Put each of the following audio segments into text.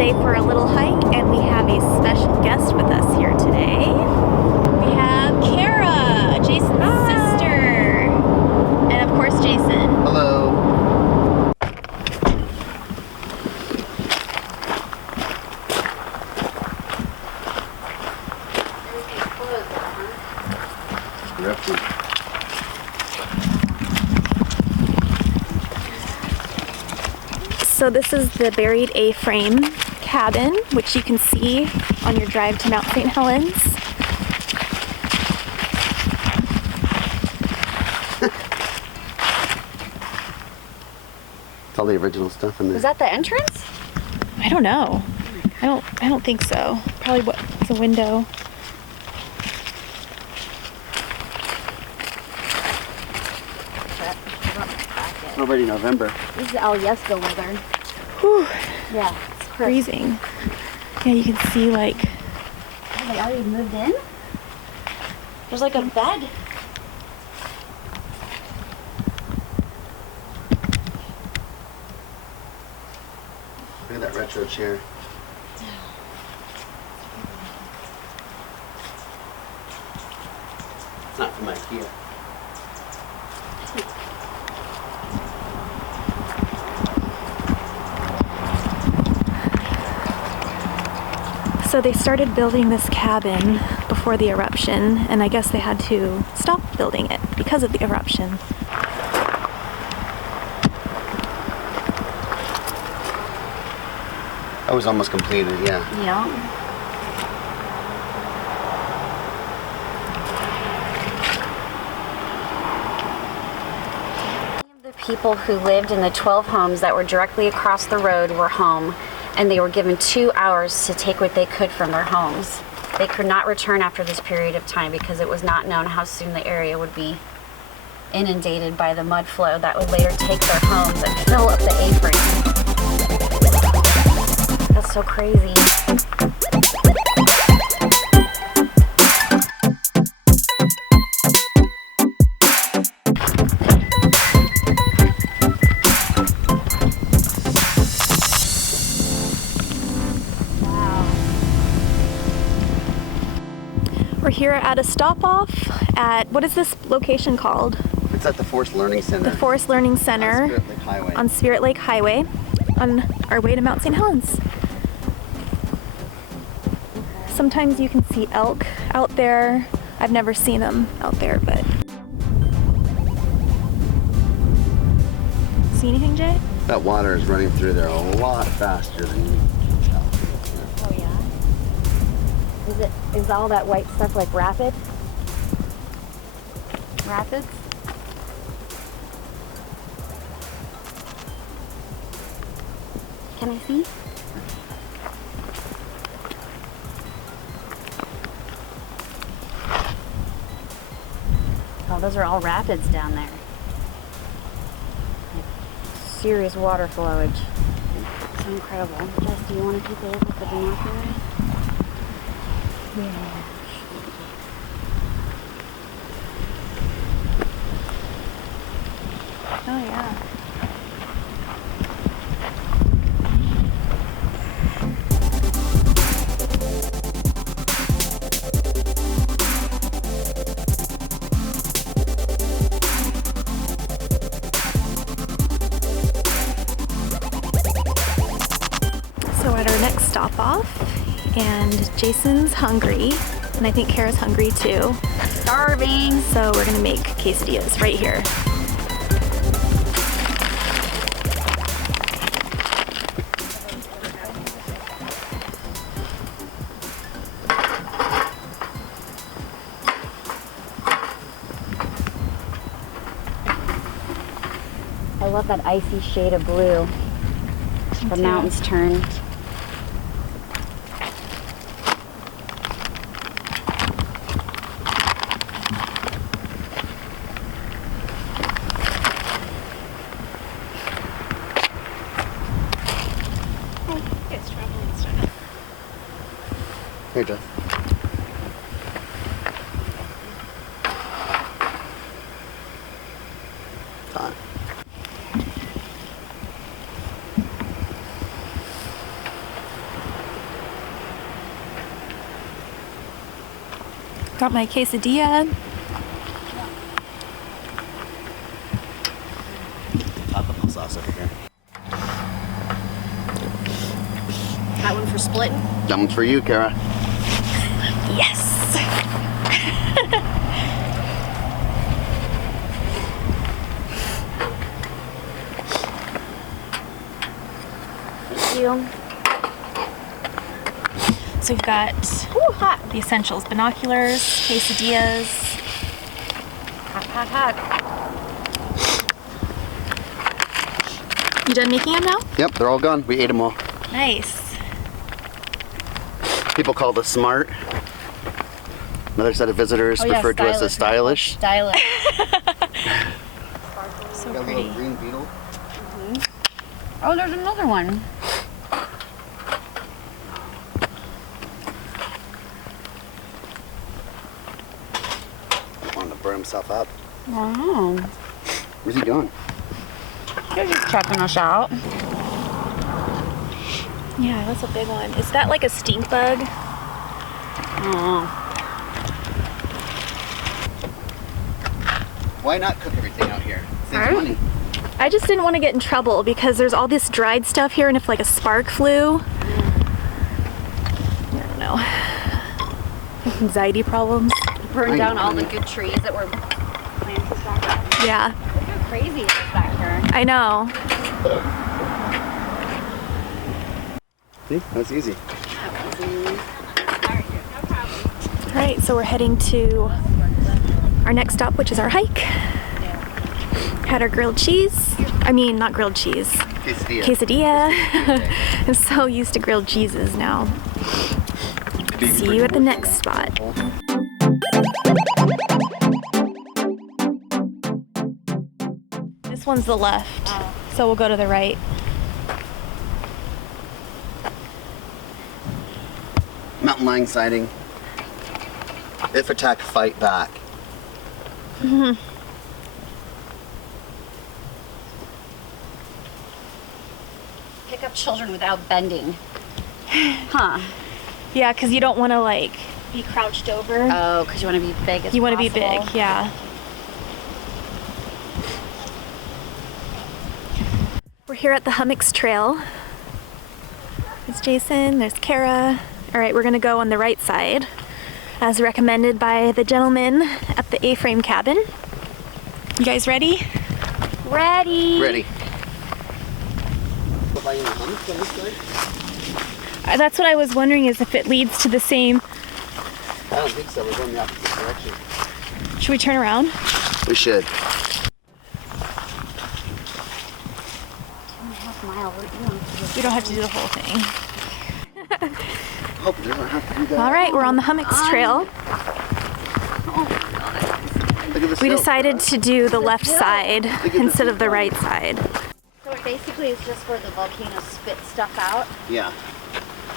today for a little hike, and we have a special guest with us here today. We have Kara, Jason's sister, and of course Jason. Hello. So this is the buried A-frame cabin, which you can see on your drive to Mount St. Helens. It's all the original stuff in there. Is that the entrance? I don't know. I don't think so. Probably what's a window. Already November. This is Alyeska weather. Whew. Yeah, It's freezing. Yeah, you can see like... Oh, they already moved in? There's like a bed. Look at that retro chair. It's not from IKEA. So they started building this cabin before the eruption, and I guess they had to stop building it because of the eruption. That was almost completed, yeah. Yeah. The people who lived in the 12 homes that were directly across the road were home, and they were given 2 hours to take what they could from their homes. They could not return after this period of time because it was not known how soon the area would be inundated by the mud flow that would later take their homes and fill up the A-frame. That's so crazy. We're here at a stop-off at, what is this location called? It's at the Forest Learning Center. The Forest Learning Center on Spirit Lake Highway. On Spirit Lake Highway, on our way to Mount St. Helens. Sometimes you can see elk out there. I've never seen them out there, but... See anything, Jay? That water is running through there a lot faster than you can tell. Oh yeah? Is all that white stuff like rapid? Rapids? Can I see? Oh, those are all rapids down there. Like, serious water flowage. It's incredible. Jess, do you want to take a look at the binoculars? Yeah. Oh yeah. So at our next stop off, and Jason's hungry, and I think Kara's hungry too. Starving. So we're gonna make quesadillas right here. I love that icy shade of blue. The mountains turn. Here, Jeff. Fine. Got my quesadilla. Tropical sauce over here. That one for splitting? That one's for you, Kara. Yes. Thank you. So we've got the essentials: binoculars, quesadillas. Hot, hot, hot. You done making them now? Yep, they're all gone. We ate them all. Nice. People called us smart. Another set of visitors referred to us as stylish. Stylish. So Got a pretty. little green beetle. Oh, there's another one. Wanting to burn himself up. Wow. Where's he going? They're just checking us out. Yeah, that's a big one. Is that like a stink bug? Oh. Why not cook everything out here? Saves Right. money. I just didn't want to get in trouble because there's all this dried stuff here, and if like a spark flew, I don't know. Anxiety problems. Burned I down know. all the good trees that were planted back up. Yeah, Look how crazy it is back here. I know. See, that's easy. All right, so we're heading to our next stop, which is our hike. Had our grilled cheese. I mean, not grilled cheese. Quesadilla. Quesadilla. I'm so used to grilled cheeses now. See you at the next spot. This one's the left, so we'll go to the right. Mountain lion sighting. If attacked, fight back. Pick up children without bending. Huh. Yeah, because you don't want to like be crouched over. Oh, because you want to be big as You want to be possible. big, yeah. We're here at the Hummocks Trail. There's Jason, there's Kara. All right, we're gonna go on the right side, as recommended by the gentleman at the A-frame cabin. You guys ready? Ready. Ready. That's what I was wondering, is if it leads to the same. I don't think so. We're going the opposite direction. Should we turn around? We should. 2.5 miles. We don't have to do the whole thing. Hope it doesn't have to do that. All right, we're on the Hummocks Trail. Look at this We hill. decided to do the left side instead of the right side. So it basically is just where the volcano spits stuff out. Yeah.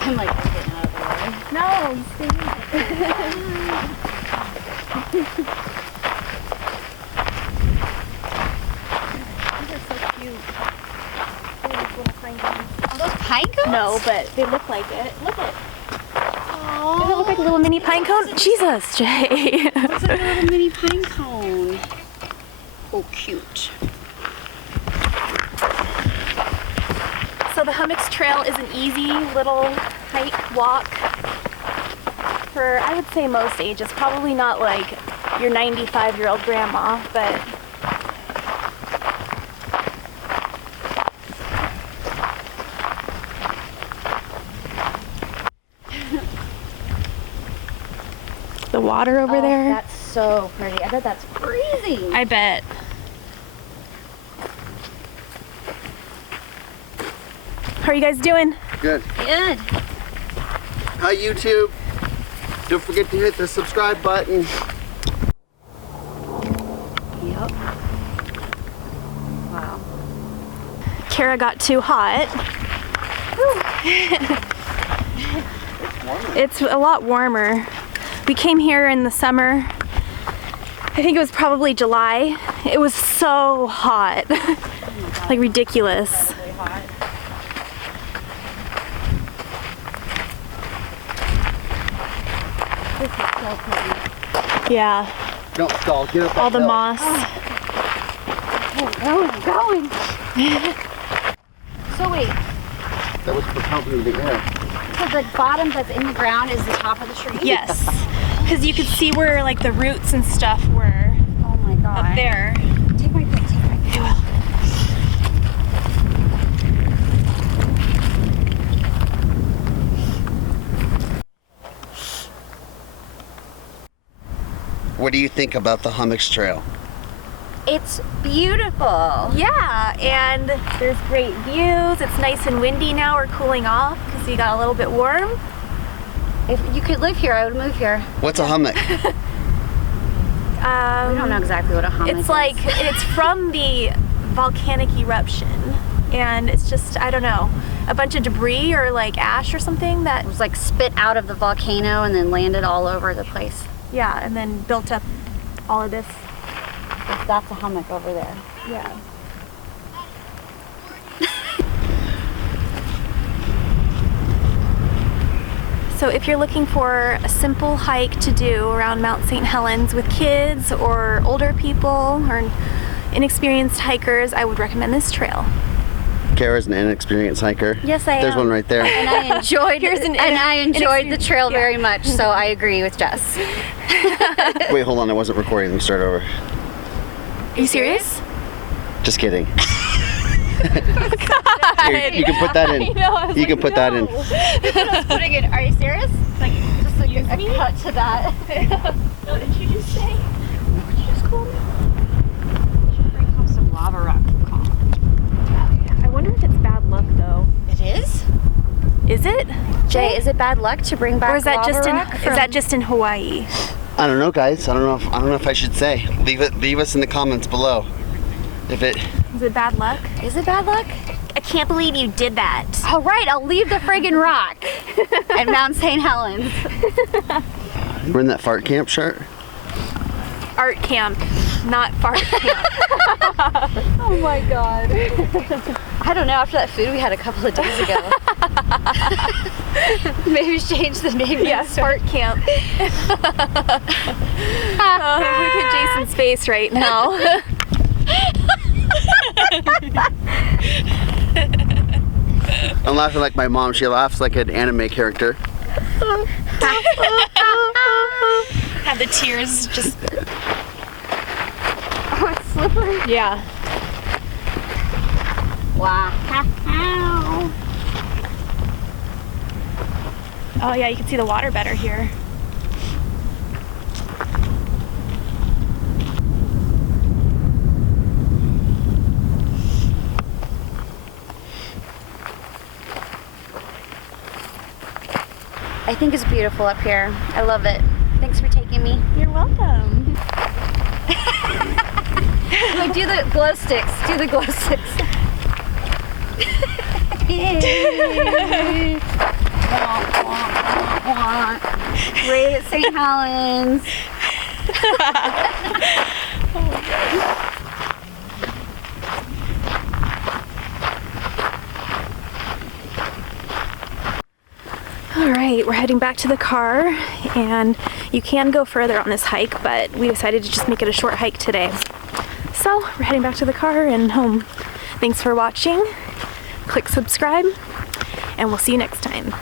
I'm like, we're getting out of the way. No, you stay These are so cute. These little pine cones. Are those pine cones? No, but they look like it. Look at. Does it look like a little mini pine cone? Jesus, Jay. It's like a little mini pine cone. Oh, cute. So the Hummocks Trail is an easy little hike, walk for, I would say, most ages. Probably not like your 95-year-old grandma, but the water over there. That's so pretty. I bet that's freezing. I bet. How are you guys doing? Good. Good. Hi, YouTube. Don't forget to hit the subscribe button. Yep. Wow. Kara got too hot. It's a lot warmer. We came here in the summer. I think it was probably July. It was so hot. Like ridiculous. Really hot. This is so pretty. Yeah, Don't stall. Get up that all the hill. moss. I'm going. So wait, That was propelling the air. so the bottom that's in the ground is the top of the tree? Yes, because you could see where like the roots and stuff were Oh my god. up there. Take my pick, take my pick. What do you think about the Hummocks Trail? It's beautiful. Yeah, and there's great views. It's nice and windy now. We're cooling off because you got a little bit warm. If you could live here, I would move here. What's a hummock? We don't know exactly what a hummock is. It's like, it's from the volcanic eruption. And it's just, I don't know, a bunch of debris or like ash or something that, It was like spit out of the volcano and then landed all over the place. yeah, and then built up all of this. That's a hummock over there. Yeah. So if you're looking for a simple hike to do around Mount St. Helens with kids or older people or inexperienced hikers, I would recommend this trail. Kara's an inexperienced hiker. Yes, I am. There's one right there. And I enjoyed Here's an the trail yeah. very much, so I agree with Jess. Wait, hold on. I wasn't recording. Let me start over. Are you serious? Just kidding. Here, you can put that in. You can put that in. Putting it, are you serious? Like, just like a cut to that. What did you just say? Would you just call me? Should bring home some lava rock. I wonder if it's bad luck though. It is? Is it? Jay, is it bad luck to bring back Or is that lava just in rock is from- that just in Hawaii? I don't know, guys. I don't know if I should say. Leave us in the comments below. If it. Is it bad luck? Is it bad luck? I can't believe you did that. All right, I'll leave the friggin' rock at Mount St. Helens. We're in that fart camp shirt. Art camp, not fart camp. Oh my god. I don't know, after that food we had a couple of days ago. Maybe change the name. Yes, fart camp. Oh, look at Jason's face right now. I'm laughing like my mom. She laughs like an anime character. Have the tears just. Oh, it's slippery. Yeah. Wow. Oh yeah, you can see the water better here. I think it's beautiful up here. I love it. Thanks for taking me. You're welcome. Like, do the glow sticks. Do the glow sticks. Right at St. Helens. All right, we're heading back to the car, and you can go further on this hike, but we decided to just make it a short hike today. So we're heading back to the car and home. Thanks for watching. Click subscribe, and we'll see you next time.